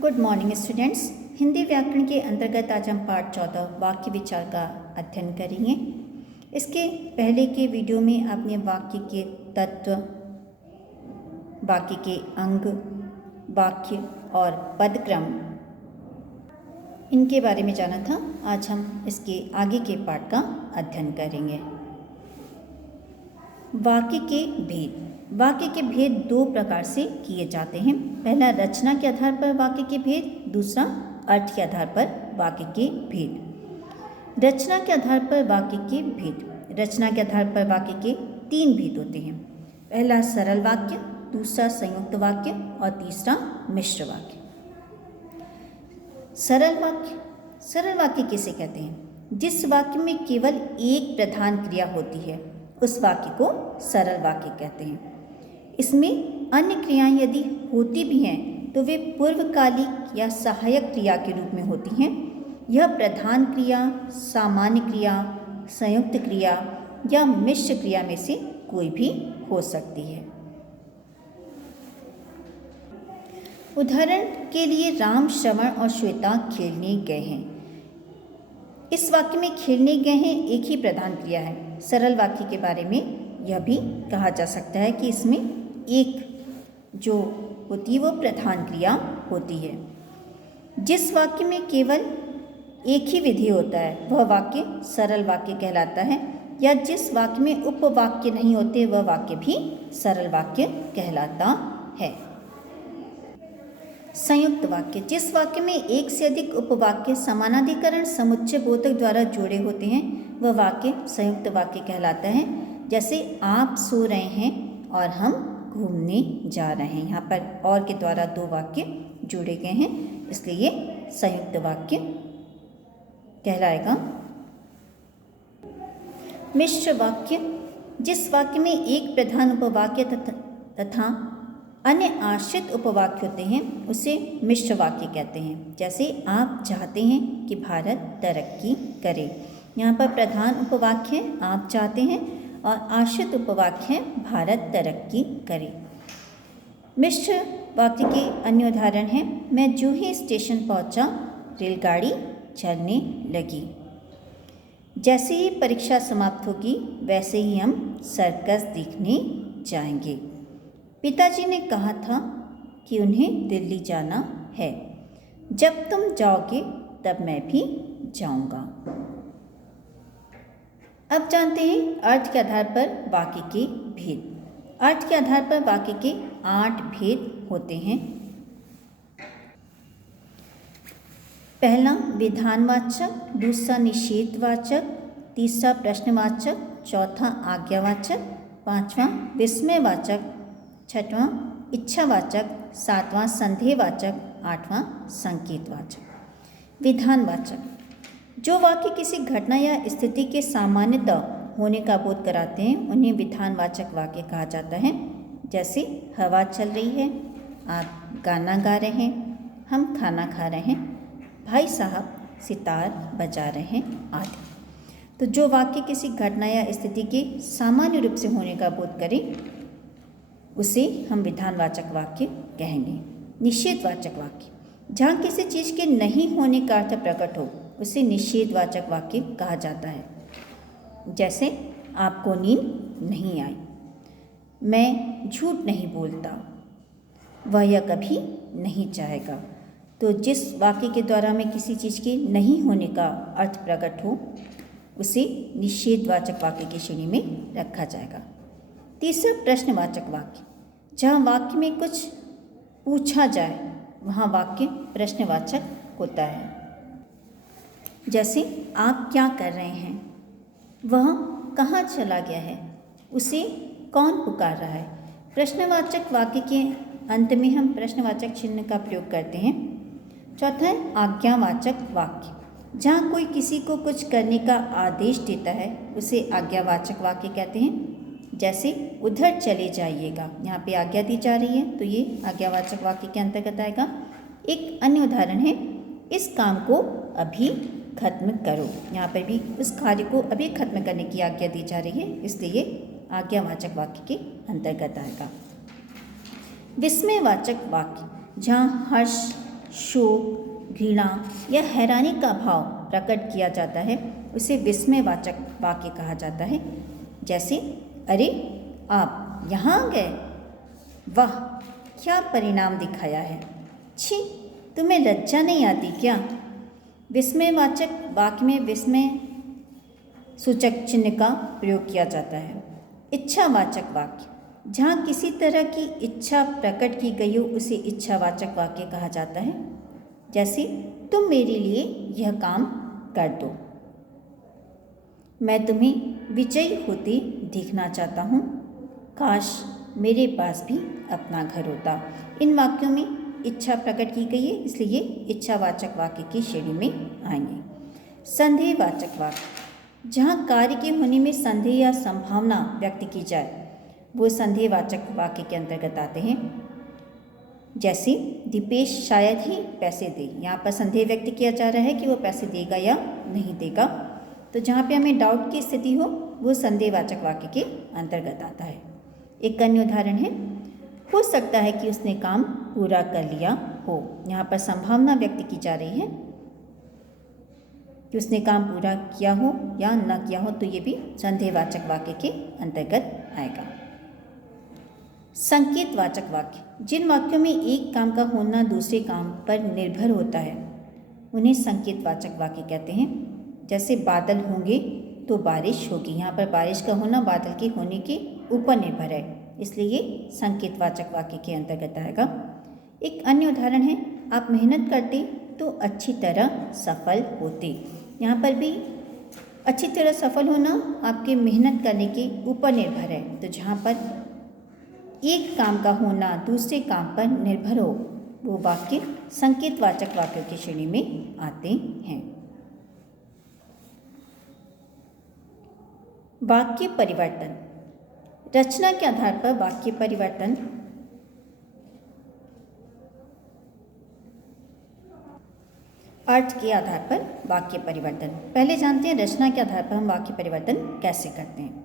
Good morning students. Hindi व्याकरण के अंतर्गत आज हम पाठ 14 वाक्य विचार का अध्ययन करेंगे। इसके पहले के वीडियो में आपने वाक्य के तत्व, वाक्य के अंग, वाक्य और पदक्रम इनके बारे में जाना था। आज हम इसके आगे के पाठ का अध्ययन करेंगे। वाक्य के भेद। वाक्य के भेद दो प्रकार से किए जाते हैं। पहला रचना के आधार पर वाक्य के भेद, दूसरा अर्थ के आधार पर वाक्य के भेद। रचना के आधार पर वाक्य के भेद। रचना के आधार पर वाक्य के तीन भेद होते हैं। पहला सरल वाक्य, दूसरा संयुक्त वाक्य और तीसरा मिश्र वाक्य। सरल वाक्य। सरल वाक्य किसे कहते हैं? जिस वाक्य में केवल एक प्रधान क्रिया होती है उस वाक्य को सरल वाक्य कहते हैं। इसमें अन्य क्रियाएं यदि होती भी हैं तो वे पूर्वकालिक या सहायक क्रिया के रूप में होती हैं। यह प्रधान क्रिया, सामान्य क्रिया, संयुक्त क्रिया या मिश्र क्रिया में से कोई भी हो सकती है। उदाहरण के लिए राम, श्रवण और श्वेता खेलने गए हैं। इस वाक्य में खेलने गए हैं एक ही प्रधान क्रिया है। सरल वाक्य के बारे में यह भी कहा जा सकता है कि इसमें एक जो होती है वो प्रधान क्रिया होती है। जिस वाक्य में केवल एक ही विधेय होता है वह वाक्य सरल वाक्य कहलाता है, या जिस वाक्य में उपवाक्य नहीं होते वह वाक्य भी सरल वाक्य कहलाता है। संयुक्त वाक्य। जिस वाक्य में एक से अधिक उपवाक्य समानाधिकरण समुच्चय बोधक द्वारा जोड़े होते हैं वह वाक्य संयुक्त वाक्य कहलाता है। जैसे आप सो रहे हैं और हम घूमने जा रहे हैं। यहाँ पर और के द्वारा दो वाक्य जोड़े गए हैं, इसलिए ये संयुक्त वाक्य कहलाएगा। मिश्र वाक्य। जिस वाक्य में एक प्रधान उपवाक्य तथा अन्य आश्रित उपवाक्य होते हैं उसे मिश्र वाक्य कहते हैं। जैसे आप चाहते हैं कि भारत तरक्की करे। यहाँ पर प्रधान उपवाक्य है आप चाहते हैं और आश्रित उपवाक्य है भारत तरक्की करे। मिश्र वाक्य के अन्य उदाहरण हैं, मैं जो ही स्टेशन पहुंचा रेलगाड़ी चलने लगी। जैसे ही परीक्षा समाप्त होगी वैसे ही हम सर्कस देखने जाएंगे। पिताजी ने कहा था कि उन्हें दिल्ली जाना है। जब तुम जाओगे तब मैं भी जाऊंगा। अब जानते हैं अर्थ के आधार पर वाक्य के भेद। अर्थ के आधार पर वाक्य के 8 भेद होते हैं। पहला विधानवाचक, दूसरा निषेधवाचक, तीसरा प्रश्नवाचक, चौथा आज्ञावाचक, पांचवा विस्मयवाचक, छठवां इच्छावाचक, सातवां संदेहवाचक, आठवां संकेतवाचक। विधानवाचक। जो वाक्य किसी घटना या स्थिति के सामान्यतः होने का बोध कराते हैं उन्हें विधानवाचक वाक्य कहा जाता है। जैसे हवा चल रही है, आप गाना गा रहे हैं, हम खाना खा रहे हैं, भाई साहब सितार बजा रहे हैं आदि। तो जो वाक्य किसी घटना या स्थिति के सामान्य रूप से होने का बोध करे उसे हम विधानवाचक वाक्य कहेंगे। निषेधवाचक वाक्य। जहाँ किसी चीज़ के नहीं होने का अर्थ प्रकट हो उसे निषेधवाचक वाक्य कहा जाता है। जैसे आपको नींद नहीं आई, मैं झूठ नहीं बोलता, वह यह कभी नहीं चाहेगा। तो जिस वाक्य के द्वारा में किसी चीज़ के नहीं होने का अर्थ प्रकट हो उसे निषेधवाचक वाक्य की श्रेणी में रखा जाएगा। तीसरा प्रश्नवाचक वाक्य। जहाँ वाक्य में कुछ पूछा जाए वहाँ वाक्य प्रश्नवाचक होता है। जैसे आप क्या कर रहे हैं, वह कहाँ चला गया है, उसे कौन पुकार रहा है। प्रश्नवाचक वाक्य के अंत में हम प्रश्नवाचक चिन्ह का प्रयोग करते हैं। चौथा है आज्ञावाचक वाक्य। जहाँ कोई किसी को कुछ करने का आदेश देता है उसे आज्ञावाचक वाक्य कहते हैं। जैसे उधर चले जाइएगा, यहाँ पे आज्ञा दी जा रही है तो ये आज्ञावाचक वाक्य के अंतर्गत आएगा। एक अन्य उदाहरण है, इस काम को अभी खत्म करो। यहाँ पर भी उस कार्य को अभी खत्म करने की आज्ञा दी जा रही है, इसलिए आज्ञावाचक वाक्य के अंतर्गत आएगा। विस्मयवाचक वाक्य। जहाँ हर्ष, शोक, घृणा या हैरानी का भाव प्रकट किया जाता है उसे विस्मयवाचक वाक्य कहा जाता है। जैसे, अरे आप यहाँ आ गए, वाह क्या परिणाम दिखाया है, छी तुम्हें लज्जा नहीं आती क्या। विस्मयवाचक वाक्य में विस्मय सूचक चिन्ह का प्रयोग किया जाता है। इच्छावाचक वाक्य, जहाँ किसी तरह की इच्छा प्रकट की गई हो उसे इच्छावाचक वाक्य कहा जाता है। जैसे, तुम मेरे लिए यह काम कर दो, मैं तुम्हें विजयी होते देखना चाहता हूँ, काश मेरे पास भी अपना घर होता। इन वाक्यों में इच्छा प्रकट की गई है, इसलिए ये इच्छावाचक वाक्य की श्रेणी में आएंगे। संदेहवाचक वाक्य, जहाँ कार्य के होने में संदेह या संभावना व्यक्त की जाए वो संदेहवाचक वाक्य के अंतर्गत आते हैं। जैसे, दीपेश शायद ही पैसे दे, यहाँ पर संदेह व्यक्त किया जा रहा है कि वो पैसे देगा या नहीं देगा, तो जहाँ पे हमें डाउट की स्थिति हो वो संदेहवाचक वाक्य के अंतर्गत आता है। एक अन्य उदाहरण है, हो सकता है कि उसने काम पूरा कर लिया हो। यहाँ पर संभावना व्यक्त की जा रही है कि उसने काम पूरा किया हो या न किया हो, तो ये भी संदेहवाचक वाक्य के अंतर्गत आएगा। संकेतवाचक वाक्य, जिन वाक्यों में एक काम का होना दूसरे काम पर निर्भर होता है उन्हें संकेतवाचक वाक्य कहते हैं। जैसे, बादल होंगे तो बारिश होगी, यहाँ पर बारिश का होना बादल के होने के ऊपर निर्भर है, इसलिए ये संकेतवाचक वाक्य के अंतर्गत आएगा। एक अन्य उदाहरण है, आप मेहनत करते तो अच्छी तरह सफल होते। यहाँ पर भी अच्छी तरह सफल होना आपके मेहनत करने के ऊपर निर्भर है, तो जहाँ पर एक काम का होना दूसरे काम पर निर्भर हो वो वाक्य संकेतवाचक वाक्यों की श्रेणी में आते हैं। वाक्य परिवर्तन, रचना के आधार पर वाक्य परिवर्तन। अर्थ के आधार पर वाक्य परिवर्तन। पहले जानते हैं रचना के आधार पर हम वाक्य परिवर्तन कैसे करते हैं।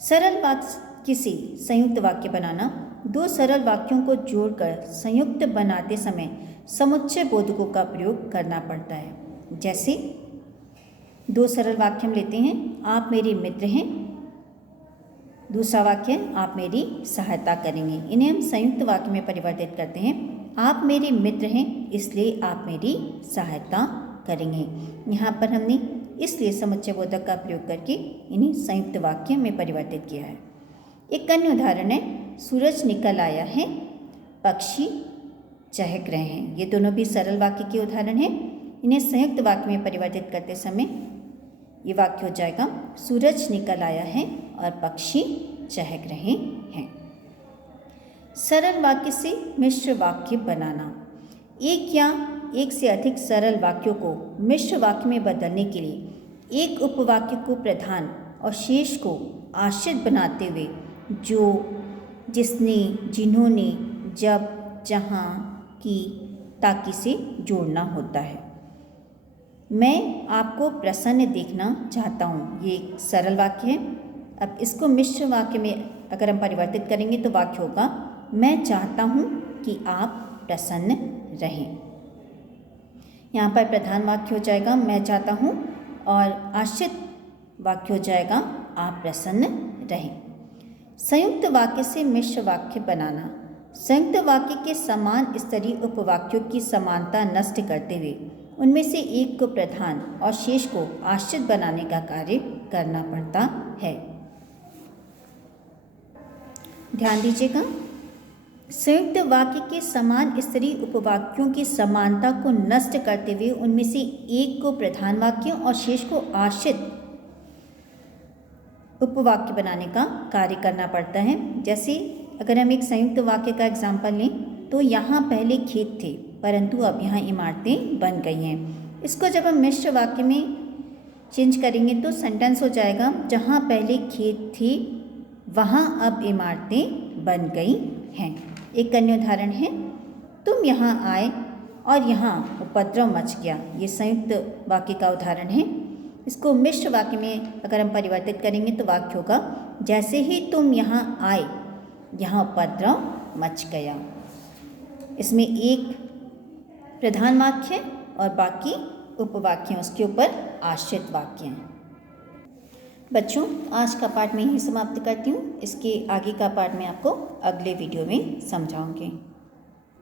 सरल वाक्य से संयुक्त वाक्य बनाना, दो सरल वाक्यों को जोड़कर संयुक्त बनाते समय समुच्चय बोधकों का प्रयोग करना पड़ता है। जैसे, दो सरल वाक्य हम लेते हैं, आप मेरे मित्र हैं, दूसरा वाक्य, आप मेरी सहायता करेंगे। इन्हें हम संयुक्त वाक्य में परिवर्तित करते हैं। आप मेरे मित्र हैं इसलिए आप मेरी सहायता करेंगे। यहाँ पर हमने इसलिए समुच्चय बोधक का प्रयोग करके इन्हें संयुक्त वाक्य में परिवर्तित किया है। एक अन्य उदाहरण है, सूरज निकल आया है, पक्षी चहक रहे हैं। ये दोनों भी सरल वाक्य के उदाहरण हैं। इन्हें संयुक्त वाक्य में परिवर्तित करते समय ये वाक्य हो जाएगा, सूरज निकल आया है और पक्षी चहक रहे हैं। सरल वाक्य से मिश्र वाक्य बनाना, एक या एक से अधिक सरल वाक्यों को मिश्र वाक्य में बदलने के लिए एक उपवाक्य को प्रधान और शेष को आश्रित बनाते हुए जो, जिसने, जिन्होंने, जब, जहाँ, की, ताकि से जोड़ना होता है। मैं आपको प्रसन्न देखना चाहता हूँ, ये एक सरल वाक्य है। अब इसको मिश्र वाक्य में अगर हम परिवर्तित करेंगे तो वाक्य होगा, मैं चाहता हूँ कि आप प्रसन्न रहें। यहाँ पर प्रधान वाक्य हो जाएगा मैं चाहता हूँ और आश्रित वाक्य हो जाएगा आप प्रसन्न रहें। संयुक्त वाक्य से मिश्र वाक्य बनाना, संयुक्त वाक्य के समान स्तरीय उपवाक्यों की समानता नष्ट करते हुए उनमें से एक को प्रधान और शेष को आश्रित बनाने का कार्य करना पड़ता है। ध्यान दीजिएगा, संयुक्त वाक्य के समान स्तरीय उपवाक्यों की समानता को नष्ट करते हुए उनमें से एक को प्रधान वाक्य और शेष को आश्रित उपवाक्य बनाने का कार्य करना पड़ता है। जैसे अगर हम एक संयुक्त वाक्य का एग्जाम्पल लें तो यहाँ पहले खेत थे परंतु अब यहाँ इमारतें बन गई हैं। इसको जब हम मिश्र वाक्य में चेंज करेंगे तो सेंटेंस हो जाएगा, जहाँ पहले खेत थी वहाँ अब इमारतें बन गई हैं। एक अन्य उदाहरण है, तुम यहाँ आए और यहाँ उपद्रव मच गया। ये संयुक्त वाक्य का उदाहरण है। इसको मिश्र वाक्य में अगर हम परिवर्तित करेंगे तो वाक्य होगा, जैसे ही तुम यहाँ आए यहाँ उपद्रव मच गया। इसमें एक प्रधान वाक्य और बाकी उपवाक्य उसके ऊपर आश्रित वाक्य हैं। बच्चों, आज का पाठ मैं यहीं समाप्त करती हूँ। इसके आगे का पाठ मैं आपको अगले वीडियो में समझाऊंगी।